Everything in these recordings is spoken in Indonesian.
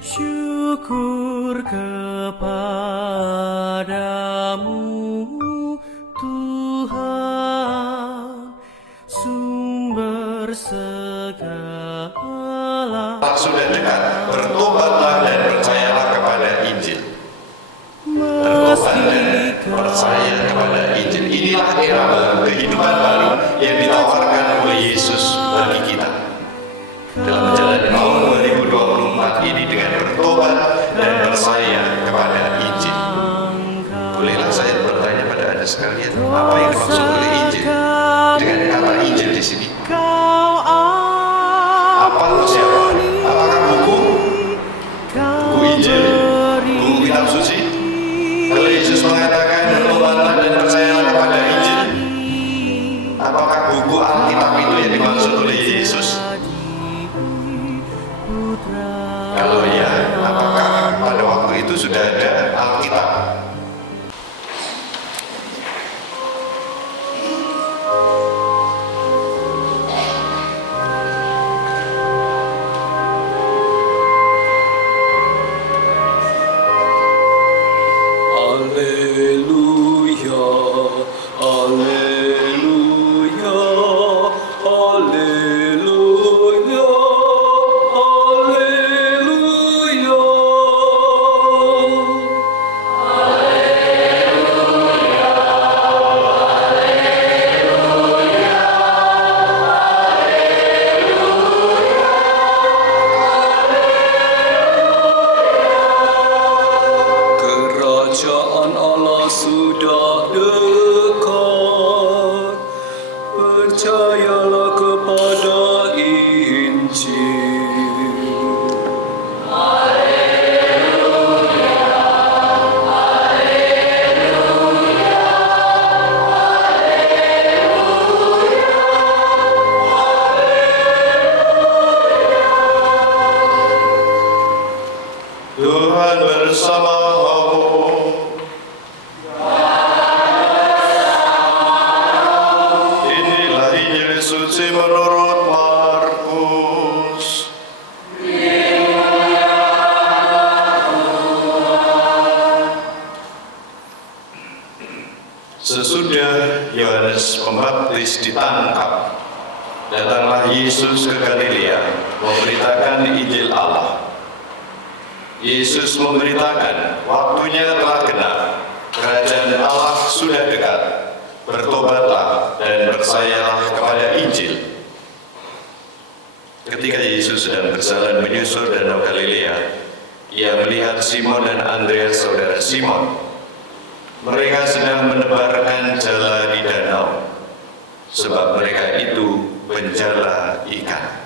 Syukur kepadamu Tuhan, sumber segala. Sudah dekat, bertobatlah dan percayalah kepada Injil. Bertobat dan percaya kepada Injil. Inilah era baru, kehidupan baru yang ditawarkan oleh Yesus bagi kita. Dalam menjalani tahun 2024 ini dengan bertobat dan percaya kepada Injil. Bolehlah saya bertanya pada Anda sekalian, apa yang dimaksud oleh Injil? Dengan kata Injil di sini. Apa atau siapa? Apakah buku? Buku Injil? Buku kitab suci? Kalau Yesus mengatakan bertobatlah dan percayalah kepada Injil, apakah buku Alkitab itu yang dimaksud oleh Yesus? Kalau ya, apakah pada waktu itu sudah ada Alkitab? Kerajaan Allah sudah dekat, percayalah kepada Injil. Tuhan bersamamu. Inilah Injil suci menurut Markus. Sesudah Yohanes Pembaptis ditangkap, datanglah Yesus ke Galilea memberitakan Injil Allah. Yesus memberitakan, waktunya telah genap, kerajaan Allah sudah dekat, bertobatlah dan percayalah kepada Injil. Ketika Yesus sedang berjalan menyusur danau Galilea, ia melihat Simon dan Andreas saudara Simon. Mereka sedang menebarkan jala di danau, sebab mereka itu penjala ikan.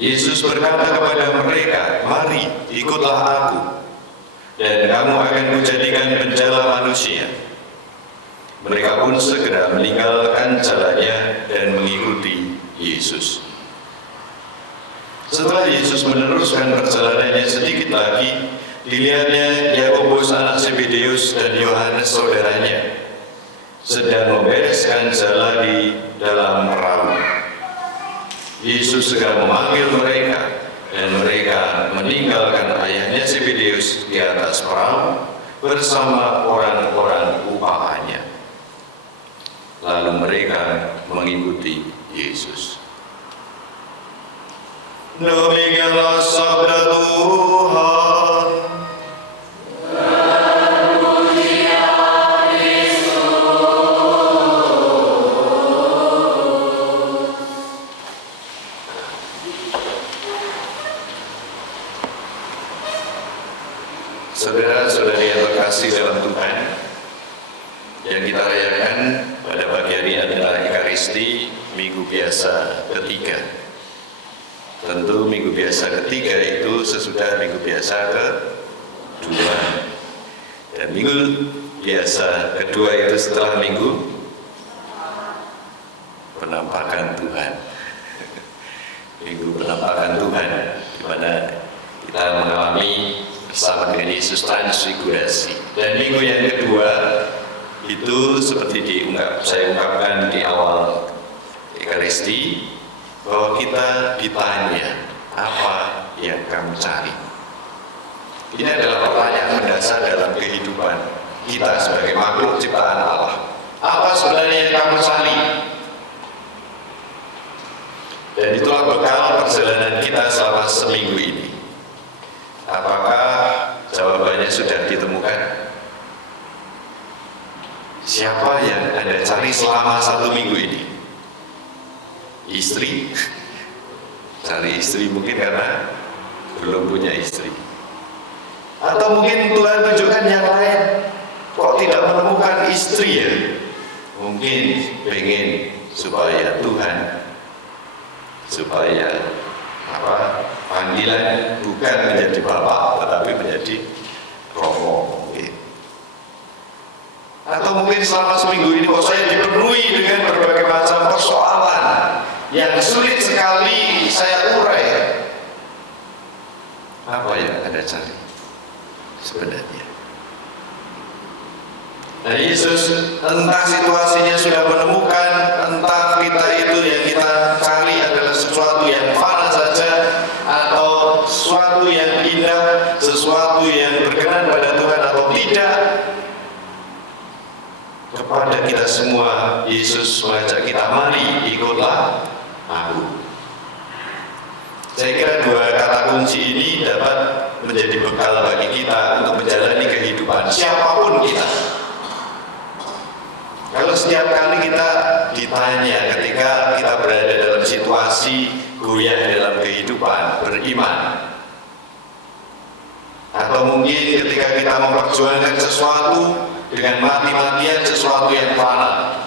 Yesus berkata kepada mereka, "Mari, ikutlah aku, dan kamu akan kujadikan penjala manusia." Mereka pun segera meninggalkan jalannya dan mengikuti Yesus. Setelah Yesus meneruskan perjalanannya sedikit lagi, dilihatnya Yakobus anak Zebedeus dan Yohanes saudaranya sedang membereskan jala di dalam perahu. Yesus segera memanggil mereka, dan mereka meninggalkan ayahnya Zebedeus di atas perahu bersama orang-orang upahannya. Lalu mereka mengikuti Yesus. Demikianlah sabda Tuhan. Saudara-saudari yang terkasih dalam Tuhan, yang kita rayakan pada pagi hari adalah Ekaristi Minggu Biasa ketiga. Tentu Minggu Biasa ketiga itu sesudah Minggu Biasa kedua, dan Minggu Biasa kedua itu setelah Minggu Penampakan Tuhan. Minggu Penampakan Tuhan, di mana kita mengalami bersama dengan Yesus transfigurasi. Dan minggu yang kedua itu seperti saya ungkapkan di awal Ekaristi, bahwa kita ditanya, apa yang kamu cari? Ini adalah pertanyaan mendasar dalam kehidupan kita sebagai makhluk ciptaan Allah. Apa sebenarnya yang kamu cari? Dan itulah bekal perjalanan kita selama seminggu ini. Apakah jawabannya sudah ditemukan? Siapa yang Anda cari selama 1 minggu ini? Istri? Cari istri mungkin karena belum punya istri. Atau mungkin Tuhan tunjukkan yang lain. Kok tidak menemukan istri ya? Mungkin pengen supaya Tuhan, supaya panggilan bukan menjadi bapak tetapi menjadi romo mungkin. Atau mungkin selama seminggu ini kok saya dipenuhi dengan berbagai macam persoalan yang sulit sekali saya urai. Apa yang Anda cari sebenarnya? Nah, Yesus entah situasinya sudah menemukan, entah kita itu yang kita cari adalah sesuatu yang fana saja atau sesuatu yang indah, sesuatu yang berkenan pada Tuhan atau tidak. Kepada kita semua Yesus mengajak kita, mari ikutlah aku. Saya kira 2 kata kunci ini dapat menjadi bekal bagi kita untuk menjalani kehidupan siapapun kita. Kalau setiap kali kita ditanya ketika kita berada dalam situasi goyah dalam kehidupan beriman, atau mungkin ketika kita memperjuangkan sesuatu dengan mati-matian, sesuatu yang fana,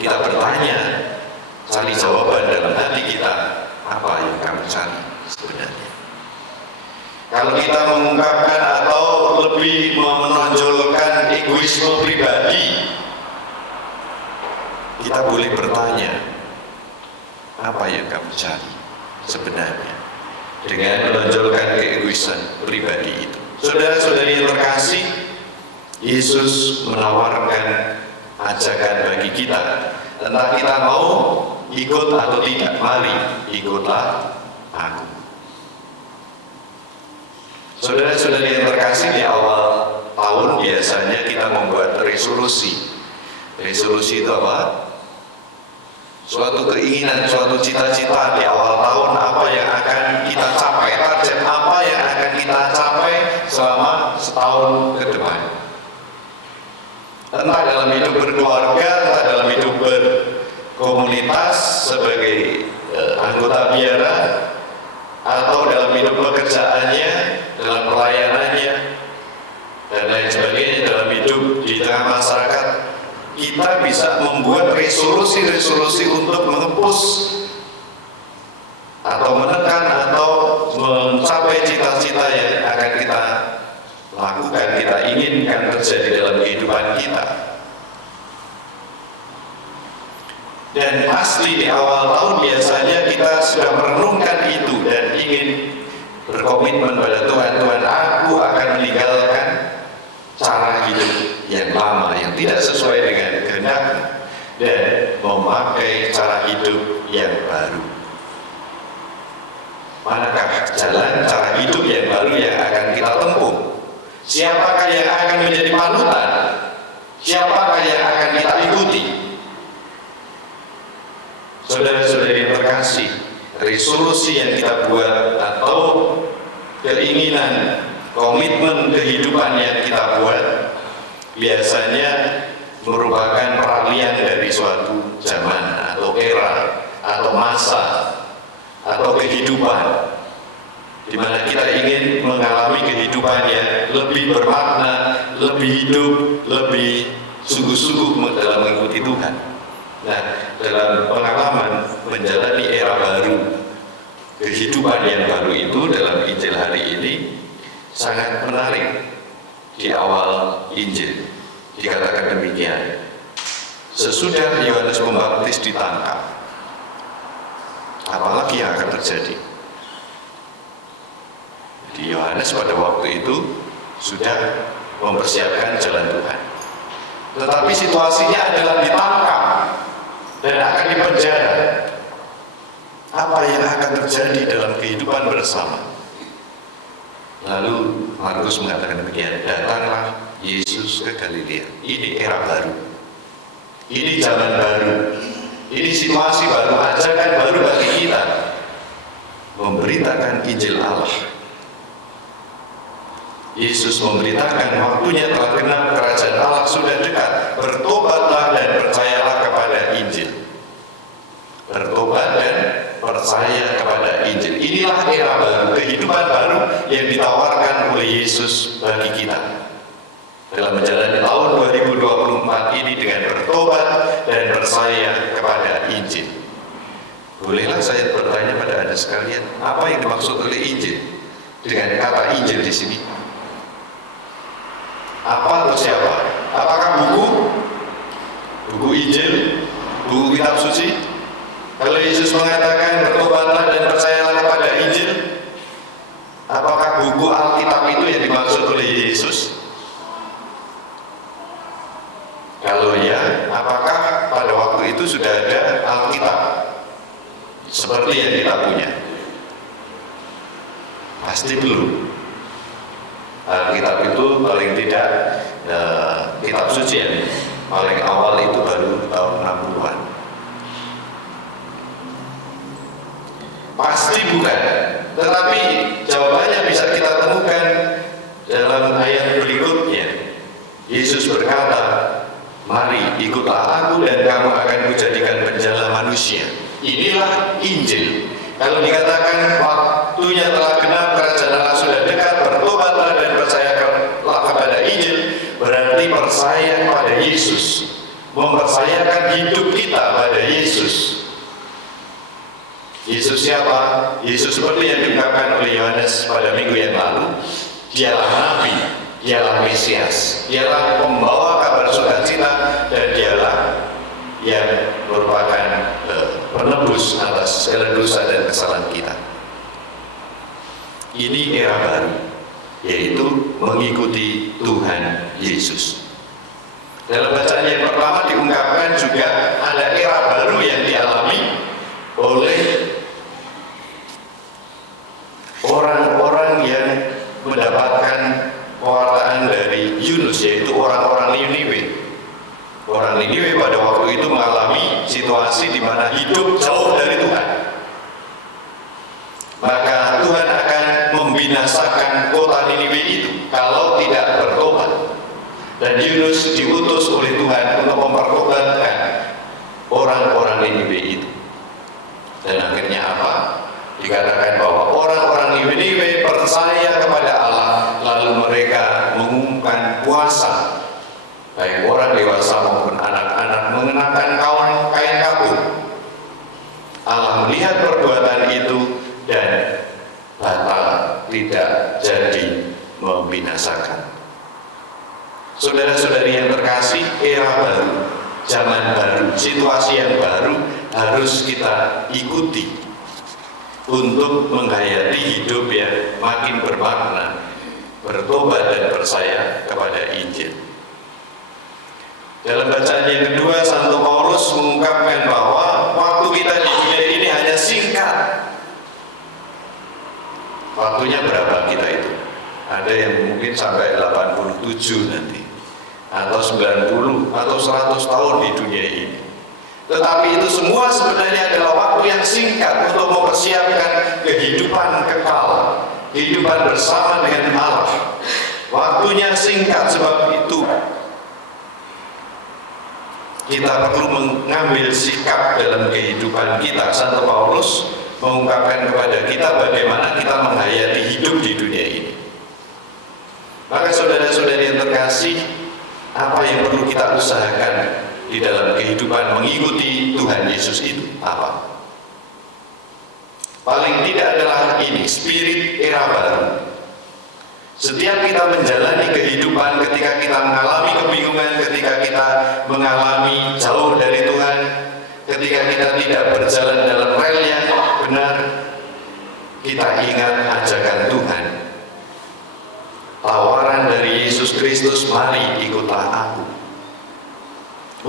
kita bertanya, cari jawaban dalam hati kita, apa yang kamu cari sebenarnya? Kalau kita mengungkapkan atau lebih menonjolkan egoisme pribadi, kita boleh bertanya, apa yang kamu cari sebenarnya? Dengan menonjolkan keegoisan pribadi itu. Saudara-saudari yang terkasih, Yesus menawarkan ajakan bagi kita. Entah kita mau ikut atau tidak, mari ikutlah aku. Saudara-saudari yang terkasih, di awal tahun biasanya kita membuat resolusi. Resolusi itu apa? Suatu keinginan, suatu cita-cita di awal tahun, apa yang akan kita capai, target apa yang akan kita capai selama setahun ke depan. Entah dalam hidup berkeluarga, entah dalam hidup berkomunitas sebagai anggota biara, atau dalam hidup pekerjaannya, dalam pelayanannya, dan lain sebagainya, dalam hidup di tengah masyarakat. Kita bisa membuat resolusi-resolusi untuk mengepus atau menekan atau mencapai cita-cita yang akan kita lakukan, kita inginkan terjadi dalam kehidupan kita. Dan pasti di awal tahun biasanya kita sudah merenungkan itu dan ingin berkomitmen pada Tuhan. Tuhan, aku akan meninggalkan cara hidup yang lama yang tidak sesuai dengan kehendak dan memakai cara hidup yang baru. Manakah jalan cara hidup yang baru yang akan kita tempuh? Siapakah yang akan menjadi panutan? Siapakah yang akan kita ikuti? Saudara-saudari yang terkasih, resolusi yang kita buat atau keinginan, komitmen kehidupan yang kita buat biasanya merupakan peralihan dari suatu zaman atau era atau masa atau kehidupan di mana kita ingin mengalami kehidupan yang lebih bermakna, lebih hidup, lebih sungguh-sungguh dalam mengikuti Tuhan. Nah, dalam pengalaman menjalani era baru, kehidupan yang baru itu dalam Injil hari ini sangat menarik. Di awal Injil dikatakan demikian, sesudah Yohanes Pembaptis ditangkap, apalagi yang akan terjadi? Di Yohanes pada waktu itu sudah mempersiapkan jalan Tuhan, tetapi situasinya adalah ditangkap dan akan dipenjara. Apa yang akan terjadi dalam kehidupan bersama. Lalu Markus mengatakan demikian, datanglah Yesus ke Galilea. Ini era baru, ini zaman baru, ini situasi baru, ajakan baru bagi kita, memberitakan Injil Allah. Yesus memberitakan waktunya telah genap, kerajaan Allah sudah dekat, bertobatlah dan percayalah kepada Injil. Bertobat dan percaya kepada Injil. Inilah era baru, kehidupan baru yang ditawarkan oleh Yesus bagi kita dalam menjalani tahun 2024 ini dengan bertobat dan percaya kepada Injil. Bolehlah saya bertanya pada Anda sekalian, apa yang dimaksud oleh Injil dengan kata Injil di sini? Apa atau siapa? Apakah buku Injil, buku kitab suci? Kalau Yesus mengatakan bertobatlah dan percayalah kepada Injil, apakah buku Alkitab itu yang dimaksud oleh Yesus? Kalau ya, apakah pada waktu itu sudah ada Alkitab seperti yang kita punya? Pasti belum. Alkitab itu paling tidak kitab suci yang paling awal itu baru tahun 60-an. Pasti bukan, tetapi jawabannya bisa kita temukan dalam ayat berikutnya. Yesus berkata, mari ikutlah aku dan kamu akan kujadikan penjala manusia. Inilah Injil. Kalau dikatakan waktunya telah genap, kerajaan Allah sudah dekat, bertobatlah dan percayalah kepada Injil, berarti percaya kepada Yesus, mempercayakan hidup kita pada Yesus. Yesus siapa? Yesus seperti yang diungkapkan oleh Yohanes pada minggu yang lalu, dialah Nabi, dialah Mesias, dialah pembawa kabar sukacita, dan dialah yang merupakan penebus atas segala dosa dan kesalahan kita. Ini era baru, yaitu mengikuti Tuhan Yesus. Dalam bacaan yang pertama diungkapkan juga ada era baru yang dialami oleh orang-orang yang mendapatkan pewartaan dari Yunus, yaitu orang-orang Niniwe. Orang Niniwe pada waktu itu mengalami situasi di mana hidup jauh dari Tuhan. Maka Tuhan akan membinasakan kota Niniwe itu kalau tidak bertobat. Dan Yunus diutus oleh Tuhan untuk mempertobatkan orang-orang Niniwe itu. Dan akhirnya apa? Dikatakan bahwa orang-orang Niniwe percaya kepada Allah, lalu mereka mengumumkan puasa. Baik orang dewasa maupun anak-anak mengenakan kain kafur. Allah melihat perbuatan itu dan batal, tidak jadi membinasakan. Saudara-saudari yang terkasih, era baru, zaman baru, situasi yang baru harus kita ikuti untuk menghayati hidup yang makin bermakna, bertobat dan percaya kepada Injil. Dalam bacaan yang kedua, Santo Paulus mengungkapkan bahwa waktu kita di dunia ini hanya singkat. Waktunya berapa kita itu? Ada yang mungkin sampai 87 nanti, atau 90, atau 100 tahun di dunia ini. Tetapi itu semua sebenarnya adalah waktu yang singkat untuk mempersiapkan kehidupan kekal, kehidupan bersama dengan Allah. Waktunya singkat, sebab itu kita perlu mengambil sikap dalam kehidupan kita. Santo Paulus mengungkapkan kepada kita bagaimana kita menghayati hidup di dunia ini. Maka saudara-saudari yang terkasih, apa yang perlu kita usahakan di dalam kehidupan mengikuti Tuhan Yesus itu? Apa? Paling tidak adalah ini, spirit era baru. Setiap kita menjalani kehidupan, ketika kita mengalami kebingungan, ketika kita mengalami jauh dari Tuhan, ketika kita tidak berjalan dalam rel yang benar, kita ingat ajakan Tuhan. Tawaran dari Yesus Kristus, mari ikutlah aku.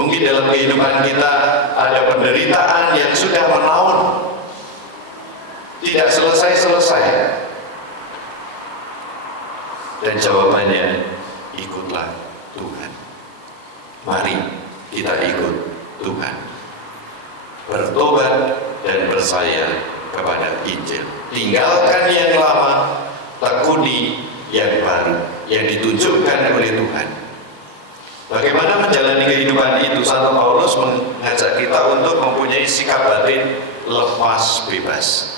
Mungkin dalam kehidupan kita ada penderitaan yang sudah menaun. tidak selesai-selesai. Dan jawabannya, ikutlah Tuhan. Mari kita ikut Tuhan. Bertobat dan percaya kepada Injil. Tinggalkan yang lama, tekuni yang baru, yang ditunjukkan oleh Tuhan. Bagaimana menjalani kehidupan itu? Santo Paulus mengajak kita untuk mempunyai sikap batin lepas bebas.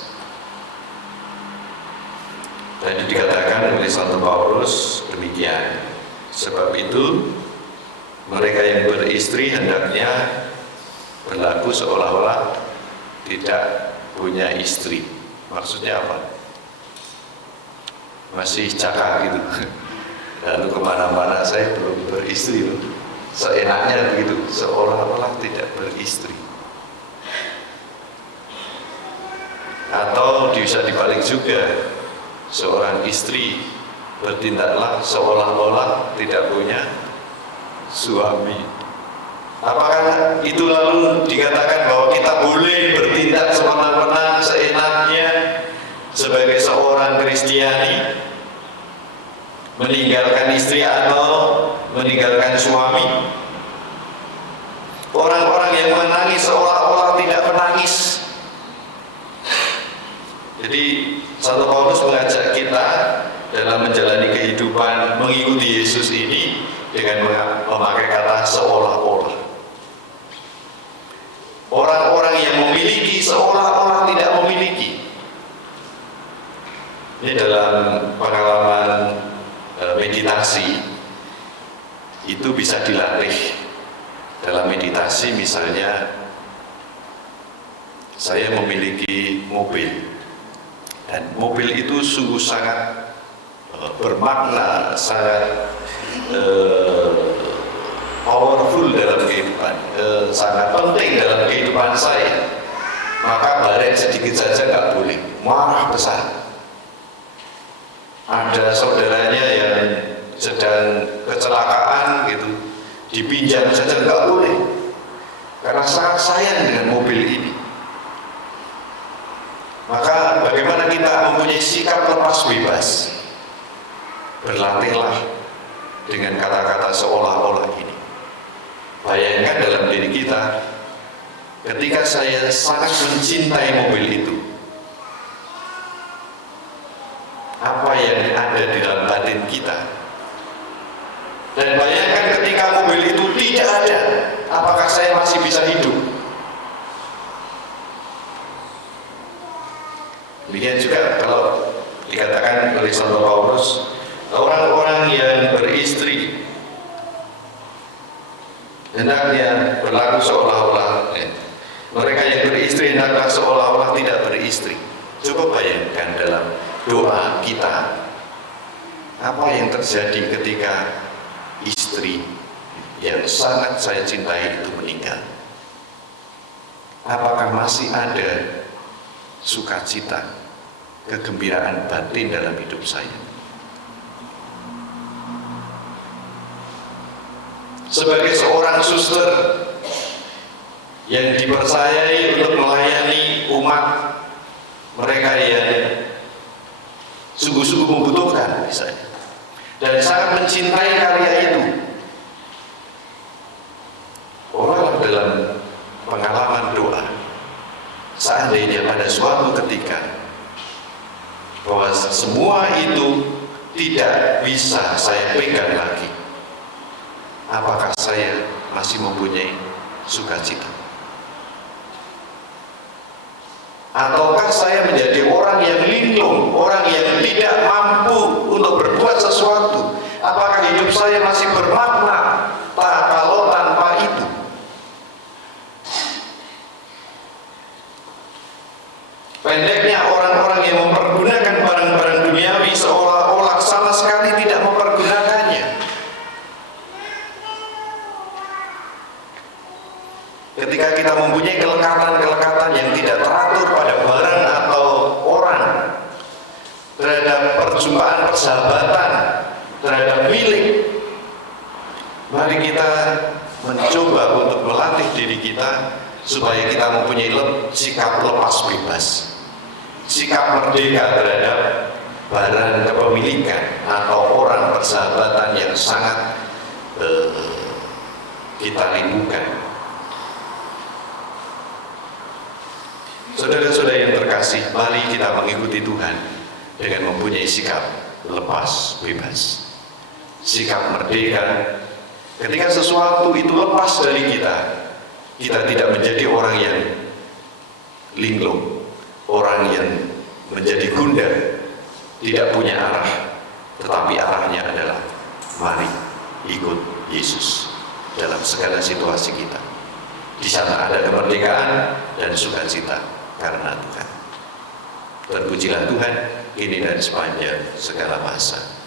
Tadi dikatakan oleh Santo Paulus demikian. Sebab itu mereka yang beristri hendaknya berlaku seolah-olah tidak punya istri. Maksudnya apa? Masih cakap gitu. Lalu kemana-mana saya belum beristri loh. Seenaknya begitu, seolah-olah tidak beristri. Atau bisa dibalik juga, seorang istri bertindaklah seolah-olah tidak punya suami. Apakah itu lalu dikatakan bahwa kita boleh bertindak semena-mena seenaknya sebagai seorang Kristiani, meninggalkan istri atau meninggalkan suami? Orang-orang yang menangis seolah-olah tidak menangis. Jadi Santo Paulus mengajak kita dalam menjalani kehidupan mengikuti Yesus ini dengan memakai kata seolah-olah. Orang-orang yang memiliki seolah-olah tidak memiliki. Ini dalam pengalaman meditasi itu bisa dilatih. Dalam meditasi misalnya saya memiliki mobil dan mobil itu sungguh sangat bermakna, sangat powerful dalam kehidupan, sangat penting dalam kehidupan saya. Maka baret sedikit saja nggak boleh, marah besar. Ada saudaranya yang sedang kecelakaan gitu, dipinjam saja nggak boleh, karena sangat sayang dengan mobil ini. Maka bagaimana kita mempunyai sikap lepas bebas? Berlatihlah dengan kata-kata seolah-olah ini. Bayangkan dalam diri kita, ketika saya sangat mencintai mobil itu, apa yang ada di dalam batin kita? Dan bayangkan ketika mobil itu tidak ada, apakah saya masih bisa hidup? Demikian juga kalau dikatakan oleh Santo Paulus, orang-orang yang beristri hendaknya berlaku seolah-olah, mereka yang beristri hendaklah seolah-olah tidak beristri. Coba bayangkan dalam doa kita, apa yang terjadi ketika istri yang sangat saya cintai itu meninggal? Apakah masih ada sukacita, kegembiraan batin dalam hidup saya? Sebagai seorang suster yang dipercayai untuk melayani umat mereka yang sungguh-sungguh membutuhkan misalnya, dan sangat mencintai karya itu, orang dalam pengalaman doa, seandainya pada suatu ketika bahwa semua itu tidak bisa saya pegang lagi, apakah saya masih mempunyai sukacita? Ataukah saya menjadi orang yang linglung, orang yang tidak mampu untuk berbuat sesuatu? Apakah hidup saya masih bermakna kalau tanpa itu? Pendeknya, orang-orang yang mempergunakan barang-barang duniawi seolah-olah sama sekali tidak mempergunakannya. Ketika kita mempunyai kelekatan-kelekatan yang tidak teratur pada barang atau orang, terhadap perjumpaan persahabatan, terhadap milik, mari kita mencoba untuk melatih diri kita supaya kita mempunyai sikap lepas bebas. sikap merdeka terhadap barang kepemilikan atau orang persahabatan yang sangat kita rindukan. Saudara-saudara yang terkasih, mari kita mengikuti Tuhan dengan mempunyai sikap lepas bebas, sikap merdeka. Ketika sesuatu itu lepas dari kita, kita tidak menjadi orang yang linglung, orang yang menjadi gundar, tidak punya arah, tetapi arahnya adalah mari ikut Yesus dalam segala situasi kita. Di sana ada kemerdekaan dan sukacita karena Tuhan. Terpujilah Tuhan, kini dan sepanjang segala masa.